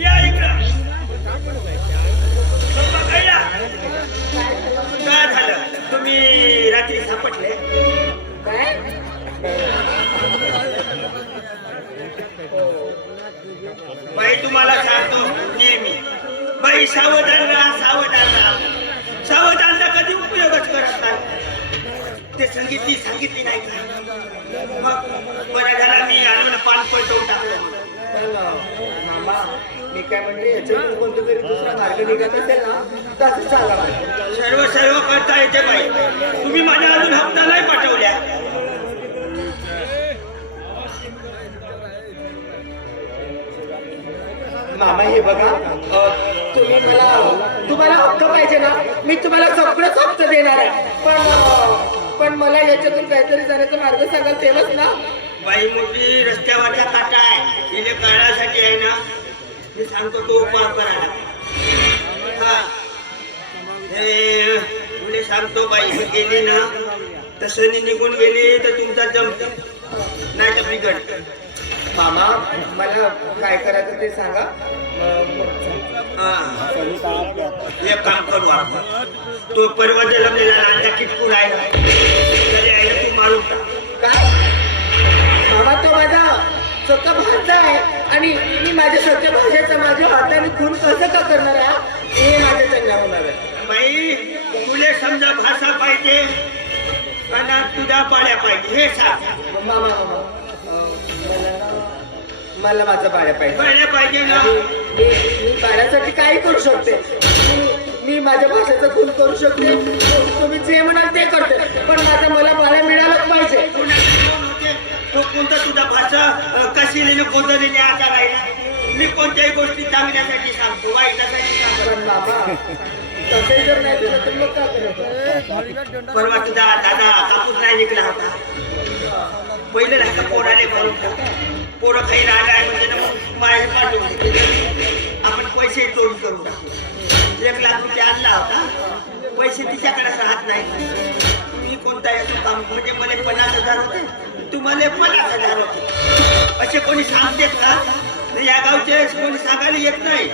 या इकडं बघायला काय झालं तुम्ही रात्री सापडले काय बाई तुम्हाला सांगतो नेहमी बाई सावधान राहा सावधान राहा सावधानता कधी उपयोगच करत नाही ते सांगितली नाही का मग बरं झाला मी आलो ना पान पलटवून टाकलं मामा मी काय म्हणते याच्यातून कोणतं तरी दुसरा मार्ग निघत असेल ना तसं सांगा मला. सर्व करता येते बाई तुम्ही माझ्या अजून हप्ता नाही पाठवल्या मामा हे बघा तुम्हाला हक्क पाहिजे ना मी तुम्हाला सगळंच हक्क देणार आहे पण मला याच्यातून काहीतरी जाण्याचा मार्ग सांगाल तेव्हाच ना. बाई मोठी रस्त्यावरचा काटा आहे तिने काढायसाठी आहे ना मी सांगतो तो उपाय करायला हा तुला सांगतो बाई गेली ना तसं निघून गेली तर तुमचा जमत नाही तर बिघडत. मामा मला काय करायचं ते सांगा. एक काम करू आपण तो परवा जन्मलेला अंडा किटकून आहे तू मारून टाक. काय मामा तो माझा स्वतः भाचा आहे आणि मी माझ्या सत्य भाषेचा माझ्या हाताने खून कसं का करणार आहे हे माझ्या चंगा होणार आहे. बाई तुले समजा भाषा पाहिजे आणि तुझ्या पाड्या पाहिजे हे सांग. मामा मामा मला माझा बाळ्या पाहिजे. पाड्या पाहिजे ना मी बाळ्यासाठी काही करू शकते. मी माझ्या भाषेचा खून करू शकते. तुम्ही जे म्हणाल ते करते पण मला बाळ्या मिळालंच पाहिजे. तो कोणता तुझा भाषा कशी कोणता लिहिणे आता राहिला मी कोणत्याही गोष्टी चांगल्यासाठी सांगतो वाईटासाठी सांगतो. पण मामा तसे जर नाही दिलं तर मग काय करायचं. परवा तुझा दादा कापूस नाही निघला होता पहिलं नाही का पोराले करून पोरं काही राहिला आहे म्हणजे ना माहेर पाठवून आपण पैसे चोरी करून टाकू. 1 लाख रुपये आणला होता पैसे तिच्याकडेच राहत नाही. मी कोणता याचं काम म्हणजे मला 50,000 होते तुम्हाला 50,000 होते असे कोणी सांगतेत का. या गावचे कोणी सांगायला येत नाही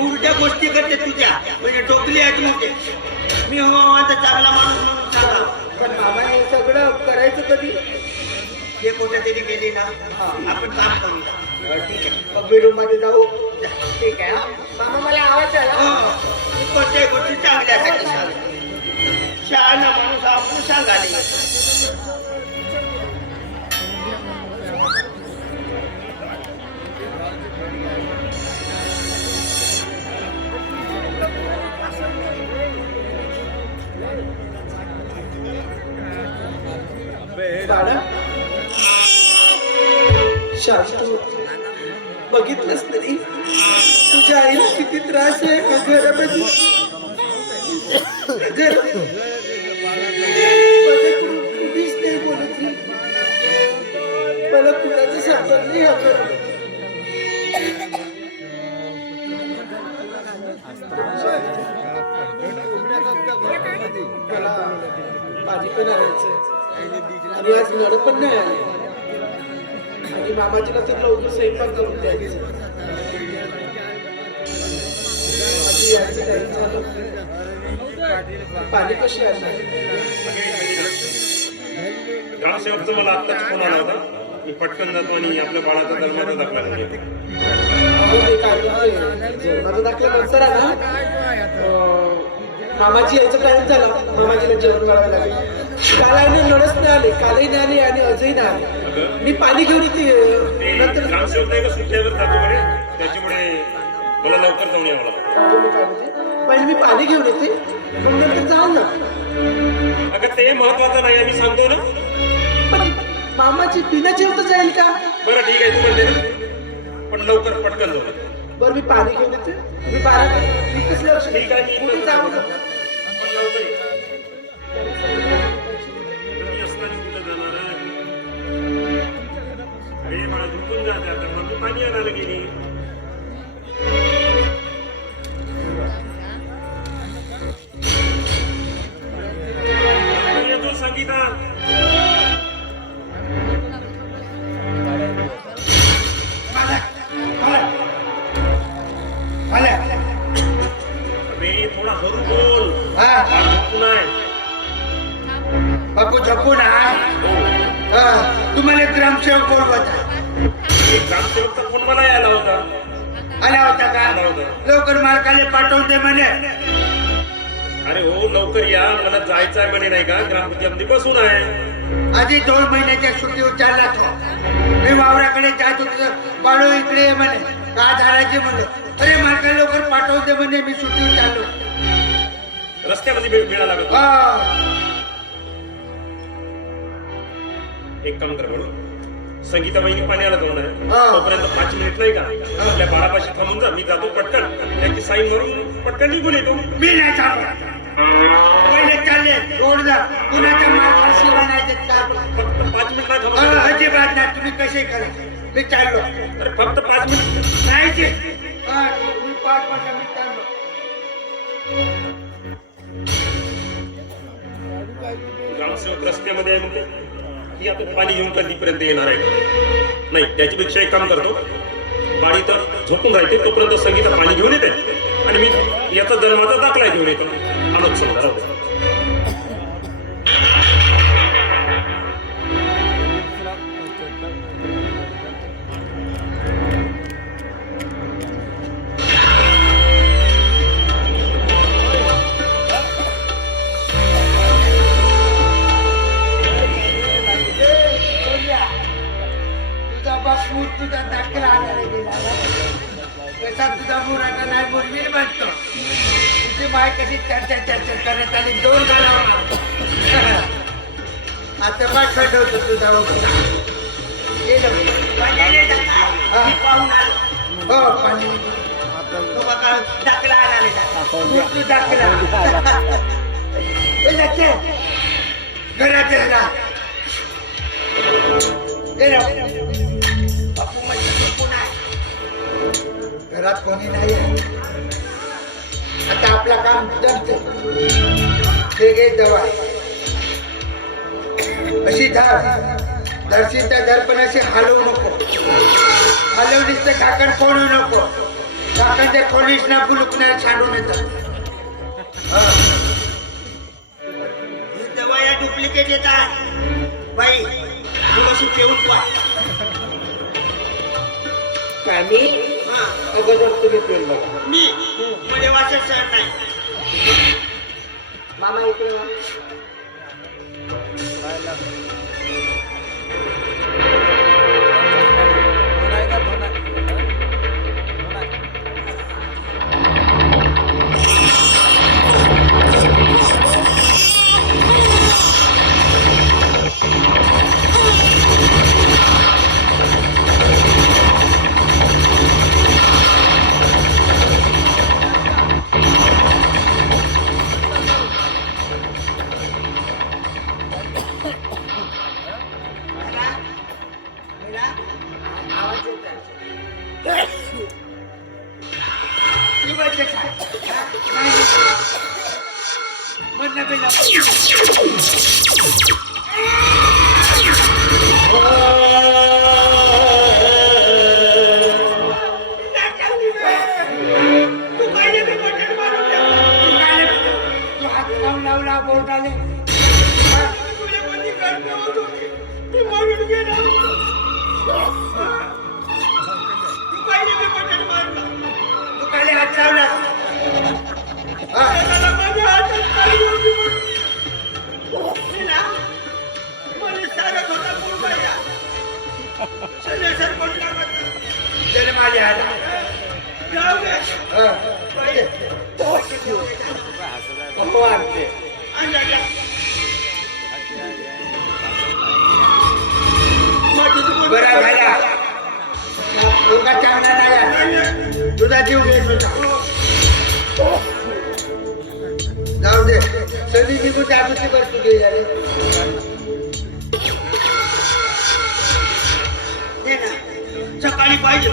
उलट्या गोष्टी करते तुझ्या म्हणजे टोकली आहेत मोठे मी हो आता चांगला माणूस म्हणून सांगा. पण मामा हे सगळं करायचं कधी हे कुठे तरी गेली ना आपण काम करू. ठीक आहे मग बेडरूम मध्ये जाऊ. ठीक आहे मामा मला आवाज आला. कोणत्याही गोष्टी चांगल्यासाठी सांग शहाणा माणूस आपण सांगायला शांतू बघितलंच तरी तुझ्या आईला किती त्रास आहे घरामध्ये. कुठेच नाही बोलत मला कुणाचं सापड नाही हवं. माझी पण आणायचं आणि आज नड पण नाही आली आणि मामाजीला तर लवकर स्वयंपाक करून द्यायचं. पाणी कशी आणणार. ग्रामसेवकचा मला आत्ताच फोन आला होता मी पटकन जातो आणि आपल्या बाळाचा जन्माचा दाखला माझा दाखला नंतर आला. मामाची यायचा टाइम झाला. मामाजीला जेवण करावं लागेल. काल आणि नडच नाही आले कालही नाही आले आणि आजही नाही आले. मी पाणी घेऊन येते नंतर. ग्रामसेवक नाही का सुट्ट्यावर जातो म्हणे त्याच्यामुळे मला लवकर जाऊन यावं लागतं. पहिले मी पाणी घेऊन येते मग नंतर जाऊ ना. अगं ते महत्वाचं नाही आम्ही सांगतो ना. पण मामाची बिना जेवता जाईल का. बरं ठीक आहे तू म्हणते ना पण लवकर पटकन जाऊ. बरं मी पाणी घेऊन येते. मी 12 मी कसं लक्ष ठीक आहे कुठे जाऊ ना. पण लवकर ये. मी असताना कुठं जाणार आहे? अरे मला झुकून जाते आता मग मी पाणी आणायला गेली. येतो संगीता. छपून आहे तुम्हाला ग्रामसेवक बोलवत आहे. एक ग्रामसेवकचा फोन मला यायला होता. आला होता का आला होता. लवकर मालकाला पाठवते म्हणे. अरे हो लवकर या, मला जायचं आहे म्हणे नाही का, ग्रामपंचायत बसून आहे. आधी 2 महिन्याच्या सुट्टीवर चालला तो. मी वावराकडे जात होतो, बाळू इकडे ये म्हणे, का धारायचे म्हणलं. अरे मालका लवकर पाठवते म्हणे, मी सुट्टीवर चाललो. रस्त्यामध्ये वेळ लागत. एक काम कर म्हणून संगीता वहिनी पाणी आला जाऊन आहे तोपर्यंत 5 मिनिट नाही का आपल्या बाळापाशी थांबून जा. मी जातो पटकन त्याची साईन मारून पटकन निघून येतो. मी नाही थांबत. पहिले चालले रोड जा, कुणाच्या मालका शिवाय नाही देत का. फक्त 5 मिनिट नाही थांबा. अजिबात नाही, तुम्ही कसे करा. मी चाललो. अरे फक्त 5 मिनिट नाही जे. मी 5 मिनिट चाललो. ग्रामसेवक रस्त्यामध्ये आहे म्हणते की आता पाणी घेऊन कधीपर्यंत येणार आहे. नाही त्याच्यापेक्षा एक काम करतो, गाडी तर झोपून राहते तोपर्यंत संगीता पाणी घेऊन येते आणि मी याचा जन्माचा दाखला घेऊन येतो. आलोच समजा राहू दे. तुझा बापू तुझा दाखला आणायला गेला कसा तुझा मुराटा नाही मुरवीर म्हणतो. तुझी बाय कशी चर्चा करत आली 2 गाला मारतो. आता पाठ ठेवतो तुझा हो पाणी दाखला आणायला तू दाखला घरात घरात कोणी नाही. आता आपला काम जमते. ते घे दवा अशी धरशील तर धर, पण अशी हलवू नको. हलवलीस तर काकण फोडू नको. काकण ते पोलीस ना बुलुकणार छाडून येतात. दवा या डुप्लिकेट येतात बाई. तू कशी पेऊन काय मी अगोदर तुम्ही पेन बघा. मी मध्ये वाचत सर नाही. मामा इकडे वा. बरा झाला लोका चांगला नाही तुझा जीव घेत होता. जाऊ दे सगळी निघून जागृती करतो घे झाले सकाळी पाहिजे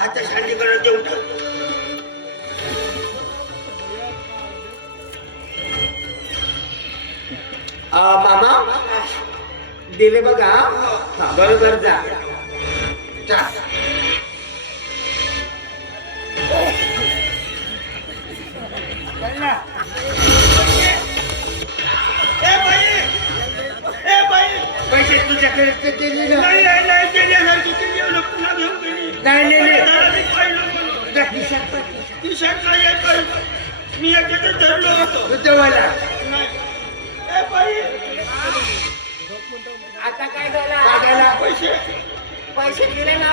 आता शांती करत देऊ. मामा दिले बघा. बरोबर जा. चल ना. खर्च केली ना नाही नाही नाही केल्यासारखी केली एवढं पुन्हा घेऊन गेली नाही, नाही, नाही. जरा मी पाहिलं म्हणून. जा खिशात टाक. टी शर्टला एक मी याच्यातच धरलो होतो होतं मला नाही ए बाई आता काय झाला पैसे पैसे दिले ना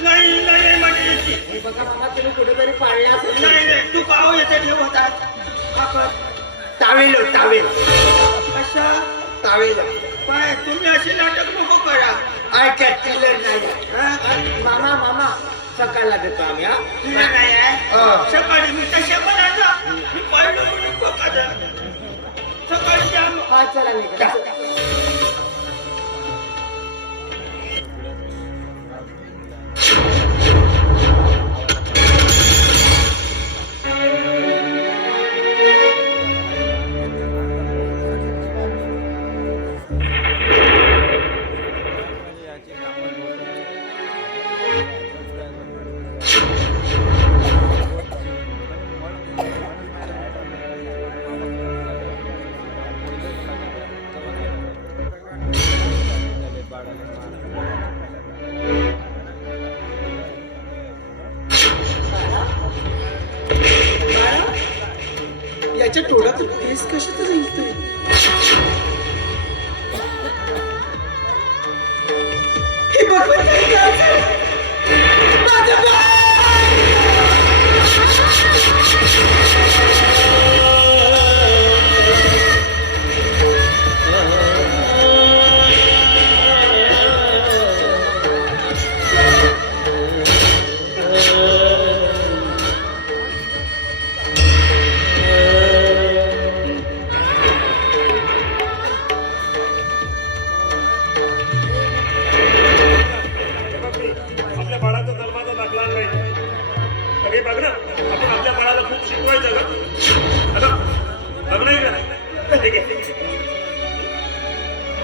नाही नाही माझी याची. हे बघा मामा तुम्ही कुठेतरी पाळले असेल नाही नाही तू पाव येते ठेव होता तावेल कशा तावेल काय तुम्ही अशी नाटक नको करा ऐका चिल्लर नाही हा? मामा मामा सकाळला देतो आम्ही हा तुला नाही आहे हा. सकाळी मी तशा बनायचा मी पाहिलं म्हणून बघा सकाळी जा मग. हा चला निघा याच्या टोळातून केस कशाचा निघतोय हे भगवान काय झालं? माझं बाळ! आपल्या बाळाचा जन्माचा दाखला नाही अरे बघ ना आपण आपल्या बाळाला खूप शिकवायचं का अगं बघ नाही का ठीक आहे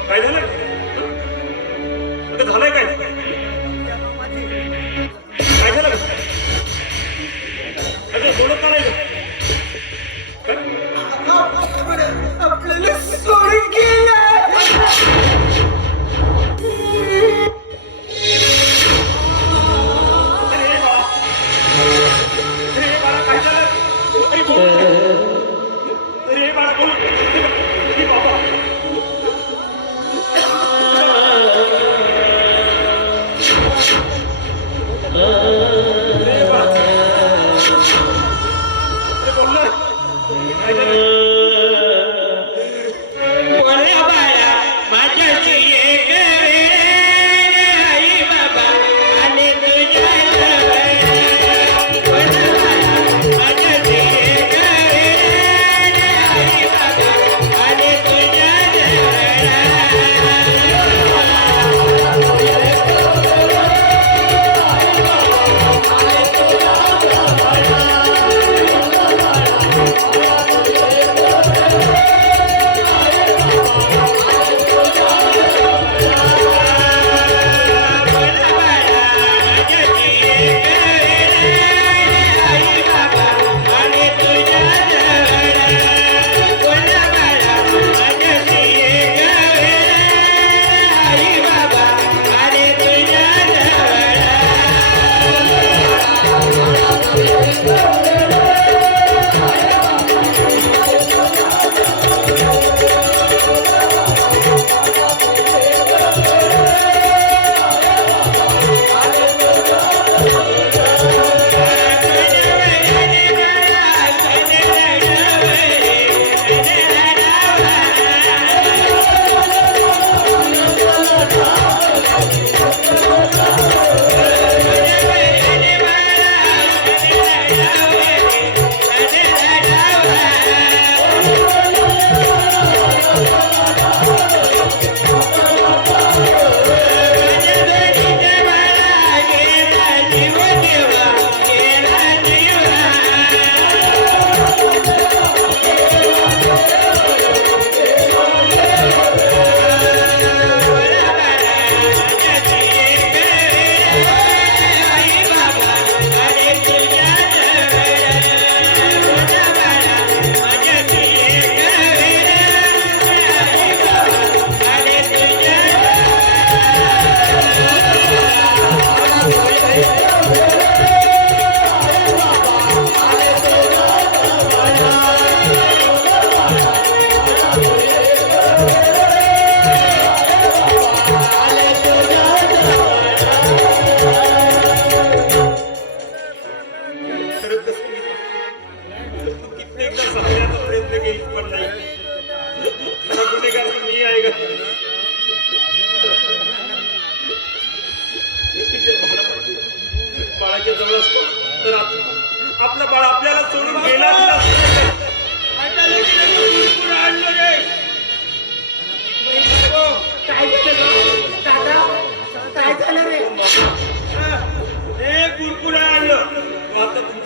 काय झालं अगं झालंय काय काय झालं अगं बोलत का नाही आपल्याला सोडून गेला अरे बाळा काय झालं अरे बोल अरे बाळा बोल बाबा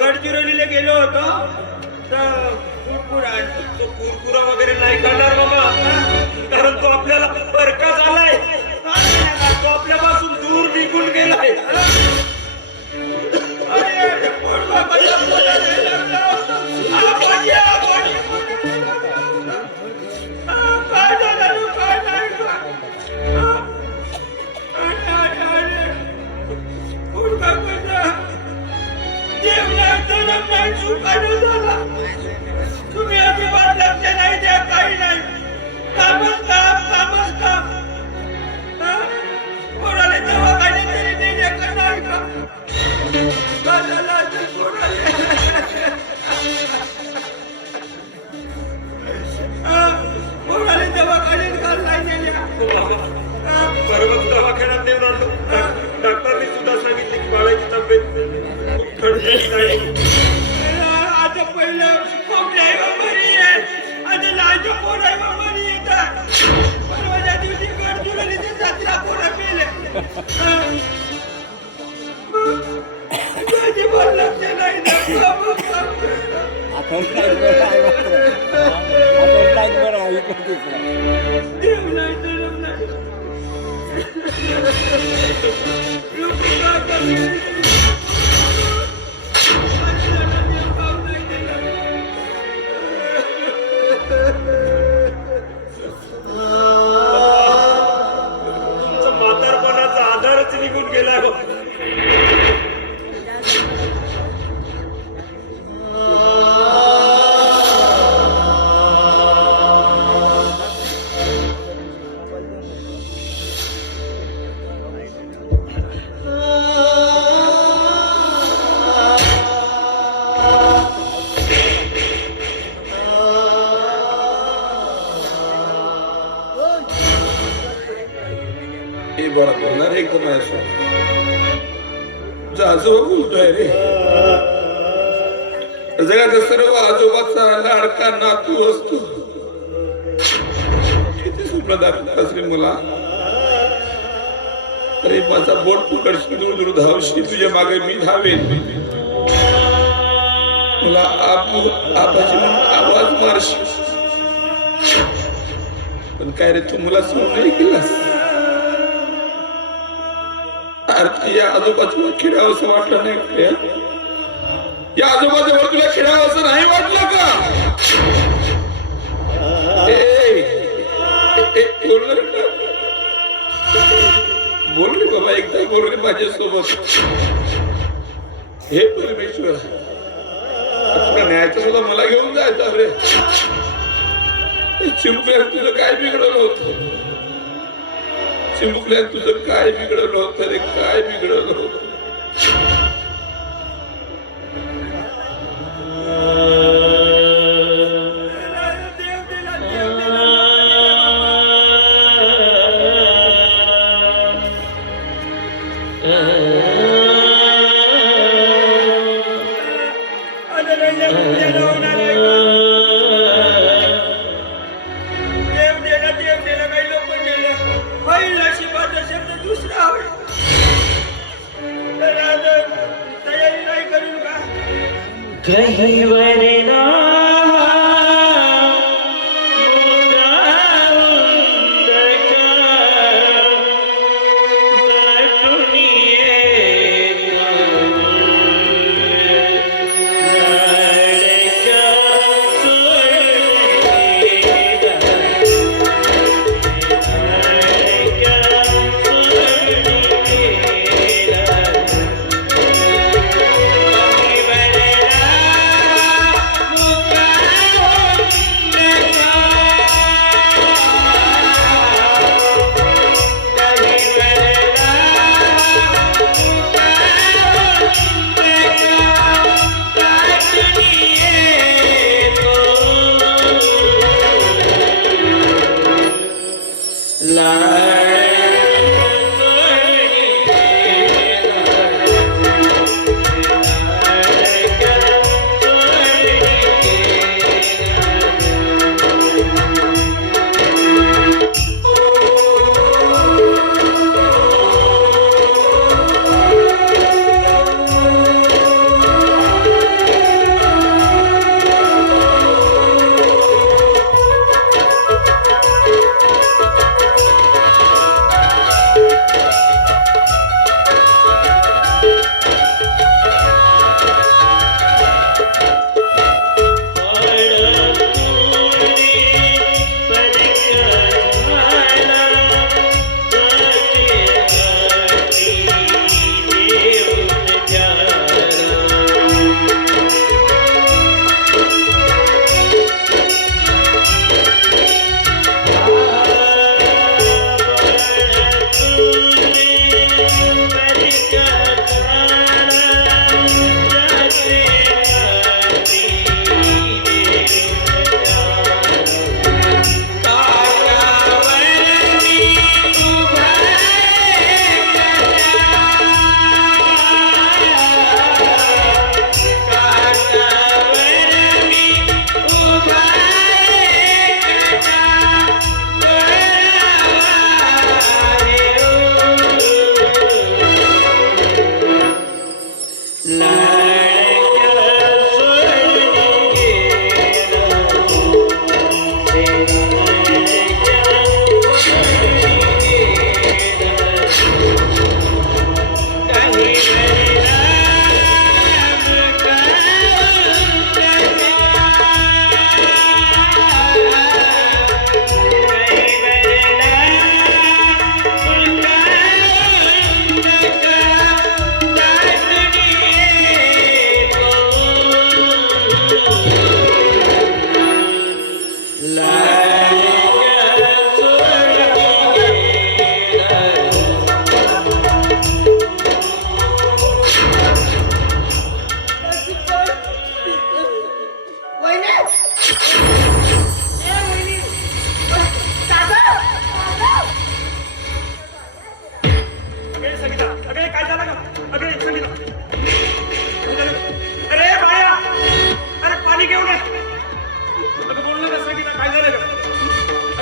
गडचिरोलीला गेलो होतो तर तो कुरकुरा वगैरे नाही करणार बाबा, कारण तो आपल्याला बरका झालाय, तो आपल्यापासून दूर निघून गेलाय. तुम्ही अभिमान लक्ष नाही द्या, काही नाही, कामच काम. कोणाला दवाखान्यात तरी नेले का नाही का? कोणाला दवाखान्यात का नाही नेल्या? परवा दवाखान्यात नेऊन आणलो. डॉक्टरनी सुद्धा सांगितले की बाळाची तब्येत खूप खडखडीत आहे. आता पहिलं कोंबड्या बरी आहे, आता लहानच्या पोरा बरी येतात. परवाच्या दिवशी गडचिरोलीची 17 पोरं मेले. माझी पण लक्ष नाही ना. देव नाही तर नाही. लोक काय करतील? तुमचा म्हातारपणाचा आधारच निघून गेलाय हो. बरा बोलणार एकदम आजोबा बोलतोय रे. जगाचा सर्व आजोबाचा लाडका नातू असतो. किती स्वप्न दाखवतास रे मला. अरे माझा बोट पकडशी दूर दूर धावशी, तुझ्या मागे मी धावेन. मला आबाजी म्हणून आवाज मारशी, पण काय रे तू मला सोडून नाही केलास. या आजोबाचं खेळावं असं वाटलं नाही. या आजोबाजवळ तुला खेळावं असं नाही वाटलं का? बोल रे बाबा, एकदा बोल रे माझ्यासोबत. हे परमेश्वर, तुला न्यायचं सुद्धा मला घेऊन जायचं रे. चिंपल्या तुझं काय बिघडवलं होतं? चिमुकल्या तुझं काय बिघडवलं होतं रे? काय बिघडवलं होतं? कहीं वरना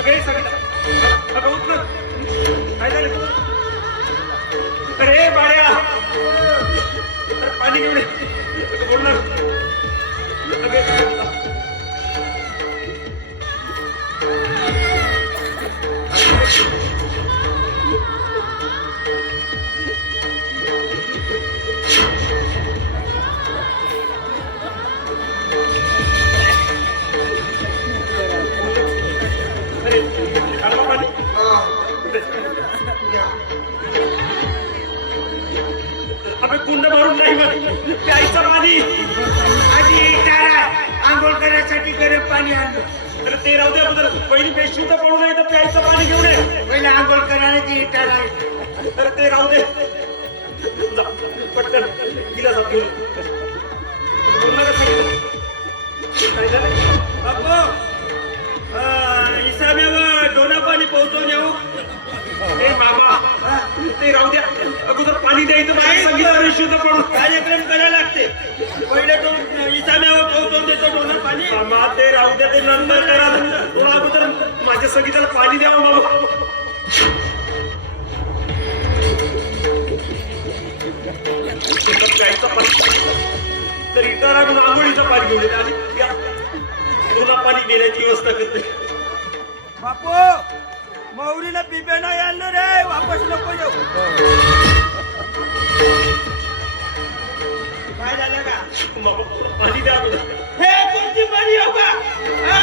अगे सगळं अगं उठ ना. काय झालं? अरे बाळ्या अरे पाणी घेऊन ये. अगं बोल ना. अगं अरे आलं पाणी. अबे कुंड भरून नाही मग प्यायचं पाणी. आधी टाळा आंघोळ करण्यासाठी गरम पाणी आणलं. तर ते राहू दे अगोदर पहिली पेशवी तर पडू नये तर प्यायचं पाणी घेऊन ये. पहिला आंघोळ करण्याची टाळा. तर ते राहू दे. जा, पटकन गिलासात घेऊन ये. बोलला का सांगितलं? काय झालं? बापू इसाम्यावर डोना पाणी पोहोचवून येऊ. ए बाबा ते राहू द्या अगोदर पाणी द्यायचं बाहेर संगीत शुद्ध पडून कार्यक्रम करायला लागते. पहिले तो इसाम्यावर पोहोचवून देतो डोना पाणी. मामा ते राहू द्या ते नंतर करा. थोडा अगोदर माझ्या संगीताला पाणी द्यावं मामा. प्यायचं पाणी तर इतर आणून आंघोळीचं पाणी घेऊन येते आणि या तुला पाणी देण्याची व्यवस्था करते. बापू मौरीला पिपे नाही आणलं रे. वापस नको येऊ. काय झालं का? मामा पाणी द्या अगोदर. हे कोणती मरी हो का? हा?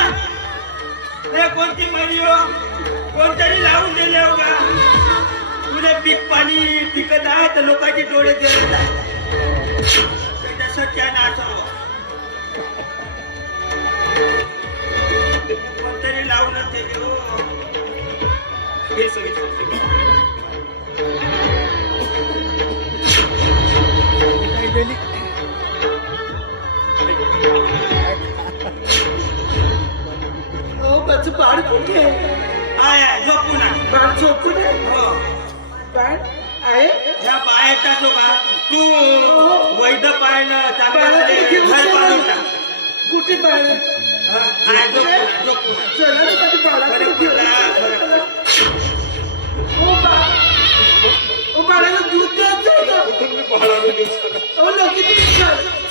हे कोणती मरी हो? कोणतरी लावून दिले हो का? तुझे पीक पाणी पिकत आहे तर लोकांचे डोळे जळत आहे. सत्यानाश हो. कोणतरी लावूनच दिले हो. हे संगीत माझं बाळ कुठे आहे? आहे झोपून आहे. बाळ झोपून आहे. हो. बाळ आहे. या बाहेरचा तो का तू वैध पाहिलं बाळाला चांगलं घेऊन घर चला. बांधून टाक. कुठे बाळ? आहे, झोपून आहे. चला ना माझ्या बाळाकडे बरं घेऊन पडला, चला. बरं पडला. ओ बाळ, ओ बाळाला दूध द्यायचं आहे का? ओ लगेच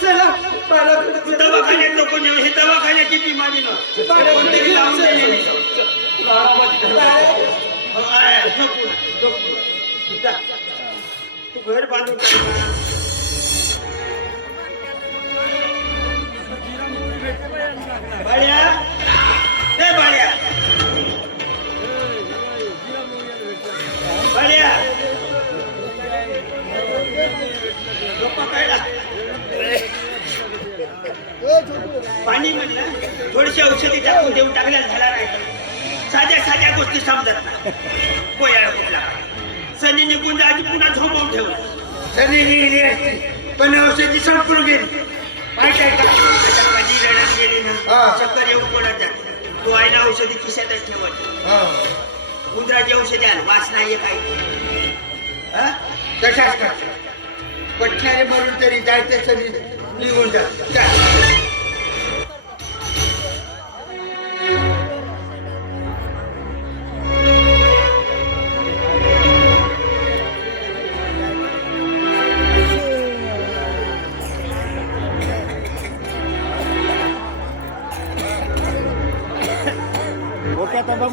चला बाळाकडे चला. दवाखान्यात नको नेऊ. हे दवाखान्याची बिमारी न कोणतरी लावून दिलेली. हो, आहे, झोपून आहे, झोपून आहे. जा. तू घर बांधून टाक ना. बाळ्या ए बाळ्या बाळ्या झोपा काढला. पाणी म्हणलं थोडीशी औषधी टाकून देऊन टाकल्या झाला नाही. साध्या साध्या गोष्टी समजत नाही. कोयाळ कुठला सनी निघून जायची पुन्हा झोपवून ठेवलं. सनी निघली असती पण औषधी संपून गेली. माहिती आहे का? आता कधी रडत गेली ना चक्कर येऊन पडत जाते. तो आहे ना औषधी खिशातच ठेवत. उंदराची औषधी आण वास नाहीये काही. तशाच करतो. पठ्याने मरून तरी जायचं सनी निघून जा. ओके आता बघ